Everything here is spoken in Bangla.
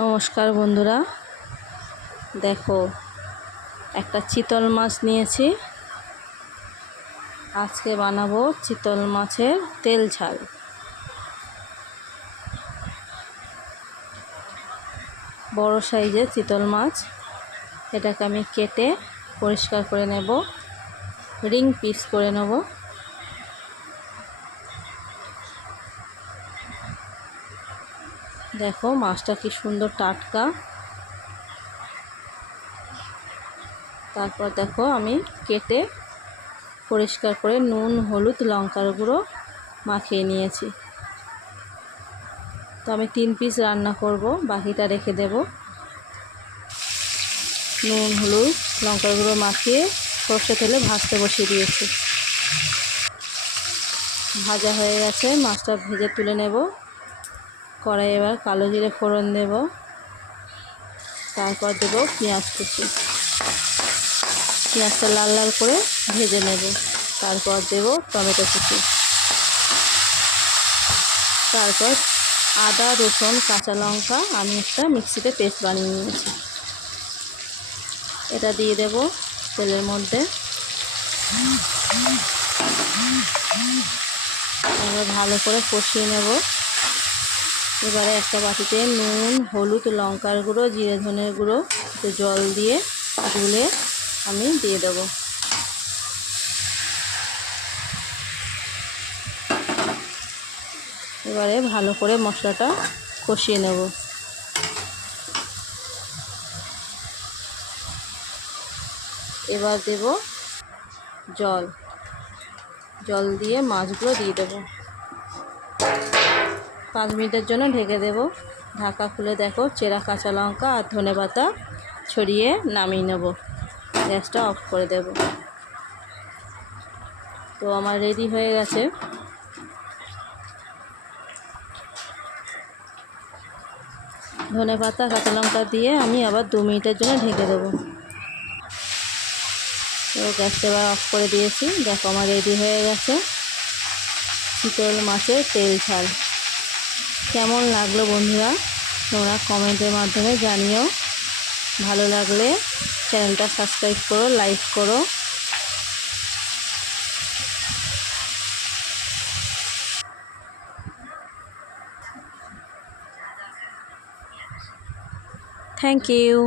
নমস্কার বন্ধুরা, দেখো একটা চিতল মাছ নিয়েছি। আজকে বানাবো চিতল মাছের তেল ঝাল। বড় সাইজের চিতল মাছ, এটাকে আমি কেটে পরিষ্কার করে নেব, রিং পিস করে নেব। দেখো মাছটা কি সুন্দর টাটকা। তারপর দেখো আমি কেটে পরিষ্কার করে নুন, হলুদ, লঙ্কার গুঁড়ো মাখিয়ে নিয়েছি। তো আমি 3 পিস রান্না করব, বাকিটা রেখে দেব। নুন, হলুদ, লঙ্কার গুঁড়ো মাখিয়ে সর্ষে তেলে ভাজতে বসিয়ে দিয়েছি। ভাজা হয়ে গেছে, মাছটা ভেজে তুলে নেব। কড়াই এবার কালো জিরে ফোড়ন দেব, তারপর দেব পেঁয়াজ কুচি। পেঁয়াজটা লাল লাল করে ভেজে নেব। তারপর দেব টমেটো কুচি। তারপর আদা, রসুন, কাঁচা লঙ্কা আমি একটা মিক্সিতে পেস্ট বানিয়ে নিয়েছি, এটা দিয়ে দেব তেলের মধ্যে। এবার ভালো করে কষিয়ে নেব। এবারে একটা বাটিতে নুন, হলুদ, লঙ্কার গুঁড়ো, জিরে ধনের গুঁড়ো একটু জল দিয়ে গুলে আমি দিয়ে দেব। এবারে ভালো করে মশলাটা কষিয়ে নেব। এবার দেব জল দিয়ে মাছগুলো দিয়ে দেব। 5 মিনিটের জন্য ঢেকে দেব। ঢাকা খুলে দেখো চেরা কাঁচা লঙ্কা আর ধনেপাতা ছড়িয়ে নামিয়ে নেব। গ্যাসটা অফ করে দেব। তো আমার রেডি হয়ে গেছে। ধনেপাতা, কাঁচা লঙ্কা দিয়ে আমি আবার 2 মিনিটের জন্য ঢেকে দেবো। তো গ্যাসটা এবার অফ করে দিয়েছি। দেখো আমার রেডি হয়ে গেছে চিতল মাছের তেল ঝাল। কেমন লাগলো বন্ধুরা, তোমরা কমেন্টের মাধ্যমে জানিও। ভালো লাগলে চ্যানেলটা সাবস্ক্রাইব করো, লাইক করো। Thank you.